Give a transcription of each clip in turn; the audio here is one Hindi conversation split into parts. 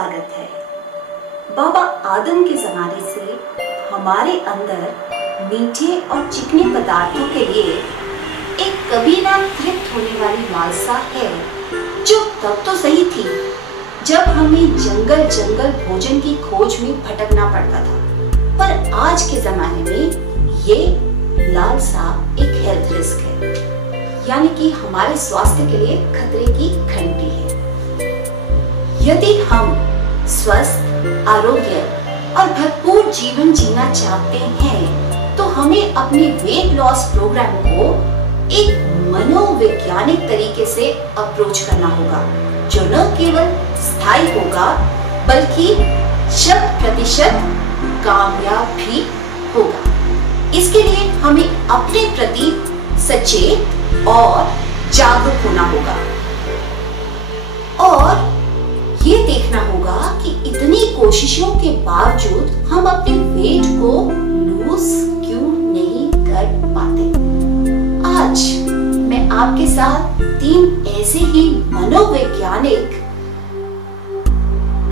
स्वागत है। बाबा आदम के जमाने से हमारे अंदर मीठे और चिकने पदार्थों के लिए एक कभी ना तृप्त होने वाली लालसा है, जो तब तो सही थी जब हमें जंगल जंगल भोजन की खोज में भटकना पड़ता था, पर आज के जमाने में ये लालसा एक हेल्थ रिस्क है, यानी कि हमारे स्वास्थ्य के लिए खतरे की घंटी है। यदि हम स्वस्थ, आरोग्य और भरपूर जीवन जीना चाहते हैं, तो हमें अपने वेट लॉस प्रोग्राम को एक मनोवैज्ञानिक तरीके से अप्रोच करना होगा, जो न केवल स्थायी होगा बल्कि 100% कामयाब भी होगा। इसके लिए हमें अपने प्रति सचेत और जागरूक होना होगा और ये देखना होगा कि इतनी कोशिशों के बावजूद हम अपने वेट को लूज क्यों नहीं कर पाते। आज मैं आपके साथ 3 ऐसे ही मनोवैज्ञानिक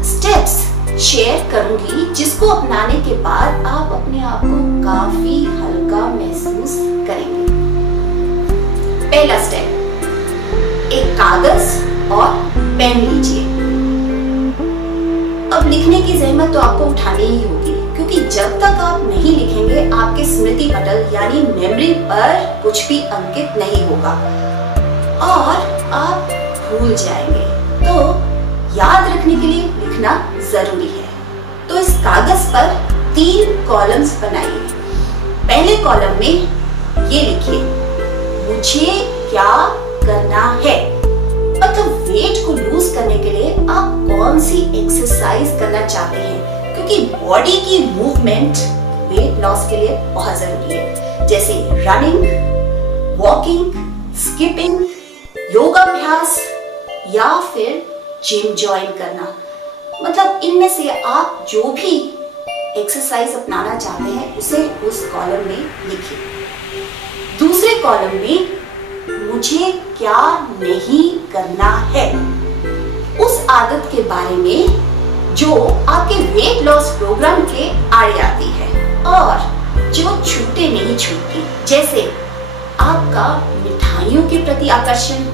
स्टेप्स शेयर करूंगी, जिसको अपनाने के बाद आप अपने आप को काफी हल्का महसूस करेंगे। पहला स्टेप, एक कागज और पेन लीजिए। अब लिखने की जहमत तो आपको उठानी ही होगी, क्योंकि जब तक आप नहीं लिखेंगे आपके स्मृति पटल यानी मेमोरी पर कुछ भी अंकित नहीं होगा और आप भूल जाएंगे। तो याद रखने के लिए लिखना जरूरी है। तो इस कागज पर 3 कॉलम्स बनाइए। पहले कॉलम में ये लिखिए, मुझे क्या करना है। मतलब वेट को लूज करने के लिए आप कौन सी एक्सरसाइज करना चाहते हैं, क्योंकि बॉडी की मूवमेंट वेट लॉस के लिए बहुत जरूरी है, जैसे रनिंग, वॉकिंग, स्किपिंग, योगाभ्यास या फिर जिम ज्वाइन करना। मतलब इनमें से आप जो भी एक्सरसाइज अपनाना चाहते हैं उसे उस कॉलम में लिखिए। दूसरे कॉलम में मुझे क्या नहीं करना है, उस आदत के बारे में जो आपके वेट लॉस प्रोग्राम के आड़े आती है और जो छूटे नहीं छूटती, जैसे आपका मिठाइयों के प्रति आकर्षण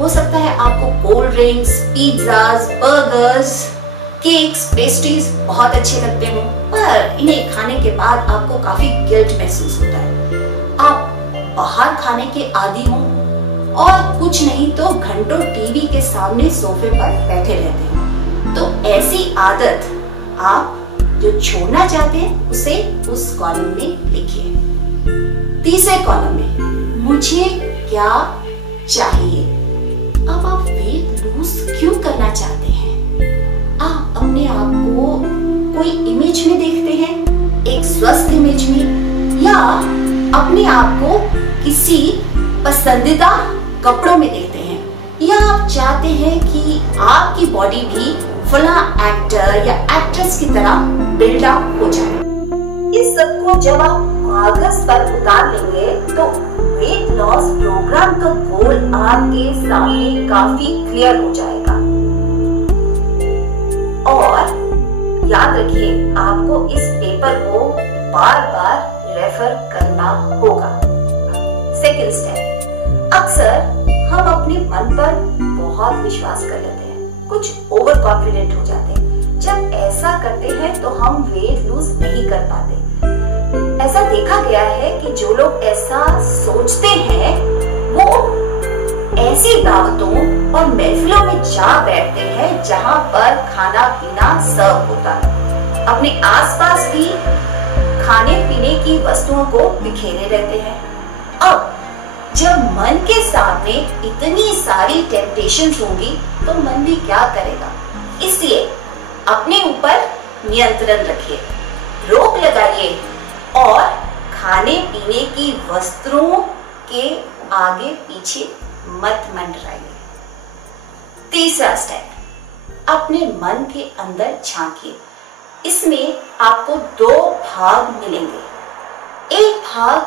हो सकता है। आपको cold drinks, pizzas, burgers, cakes, pastries बहुत अच्छे लगते हो, पर इन्हें खाने के बाद आपको काफी गिल्ट महसूस होता है। आप बाहर खाने के आदी हो और कुछ नहीं तो घंटों टीवी के सामने सोफे पर बैठे रहते हैं। तो ऐसी आदत आप जो छोड़ना चाहते हैं उसे उस कॉलम में लिखिए। तीसरे कॉलम में मुझे क्या चाहिए। अब आप वेट लूज क्यों करना चाहते हैं? आप अपने आप को कोई इमेज में देखते हैं, एक स्वस्थ इमेज में, या अपने आप को किसी पसंदीदा कपड़ों में देखते हैं, या आप चाहते हैं कि आपकी बॉडी भी फला एक्टर या एक्ट्रेस की तरह बिल्डअप हो जाए। इस सब को जब आप कागज पर उतार लेंगे तो वेट लॉस प्रोग्राम का गोल आपके सामने काफी क्लियर हो जाएगा। और याद रखिए, आपको इस पेपर को बार बार रेफर करना होगा। सेकंड स्टेप, अक्सर हम अपने मन पर बहुत विश्वास कर लेते हैं, कुछ ओवर कॉन्फिडेंट हो जाते हैं। जब ऐसा करते हैं तो हम वेट लूज नहीं कर पाते। ऐसा देखा गया है कि जो लोग ऐसा सोचते हैं वो ऐसी दावतों और महफिलों में जा बैठते हैं जहां पर खाना पीना सर्व होता है। अपने आसपास भी खाने पीने की वस्तुओं को बिखेरे रहते हैं। अब जब मन के सामने इतनी सारी टेम्पटेशंस होंगी तो मन भी क्या करेगा। इसलिए अपने ऊपर नियंत्रण रखिए, रोक लगाइए और खाने पीने की वस्तुओं के आगे पीछे मत मंडराइए। तीसरा स्टेप, अपने मन के अंदर झांकिए। इसमें आपको 2 भाग मिलेंगे। एक भाग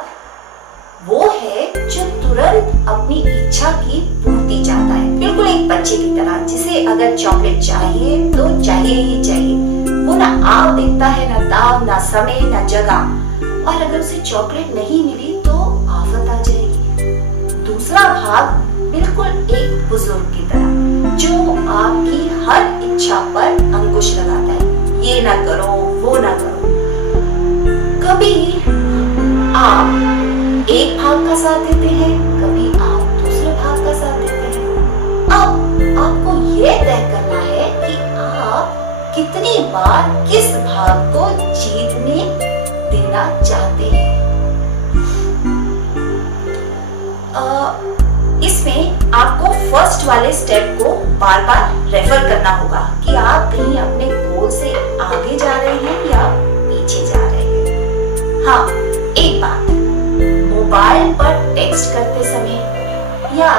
वो है जो तुरंत अपनी इच्छा की पूर्ति दी जाता है, बिल्कुल एक बच्चे की तरह, जिसे अगर चॉकलेट चाहिए तो चाहिए ही चाहिए। वो ना आप देखता है, ना दाम, ना समय, ना जगह, और अगर उसे चॉकलेट नहीं मिली तो आफत आ जाएगी। दूसरा भाग बिल्कुल एक बुजुर्ग की तरह, जो आपकी हर इच्छा पर अंकुश लगाता है, ये ना करो, वो ना करो। कभी आप एक भाग का साथ देते हैं, कभी आप दूसरे भाग का साथ देते हैं। अब आपको ये तय करना है कि आप कितनी बार किस भाग को जीतने देना चाहते हैं। इसमें आपको फर्स्ट वाले स्टेप को बार बार रेफर करना होगा कि आप कहीं अपने गोल से आगे जा रहे हैं या पीछे जा रहे हैं। हाँ, एक बात, मोबाइल पर टेक्स्ट करते समय या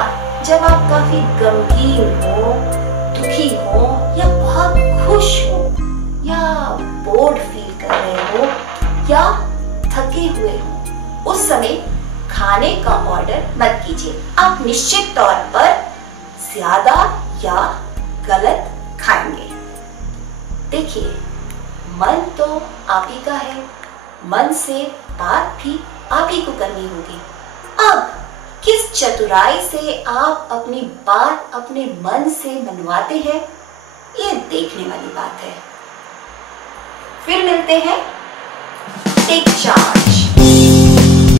जब आप काफी गमगीन हो, दुखी हो, या बहुत खुश हो, या बोर्ड फील कर रहे हो, या थके हुए हो, उस समय खाने का ऑर्डर मत कीजिए। आप निश्चित तौर पर ज्यादा या गलत खाएंगे। देखिए, मन तो आप ही का है, मन से बात भी आप ही को करनी होगी। अब किस चतुराई से आप अपनी बात अपने मन से मनवाते हैं, ये देखने वाली बात है। फिर मिलते हैं टेक चार्ज।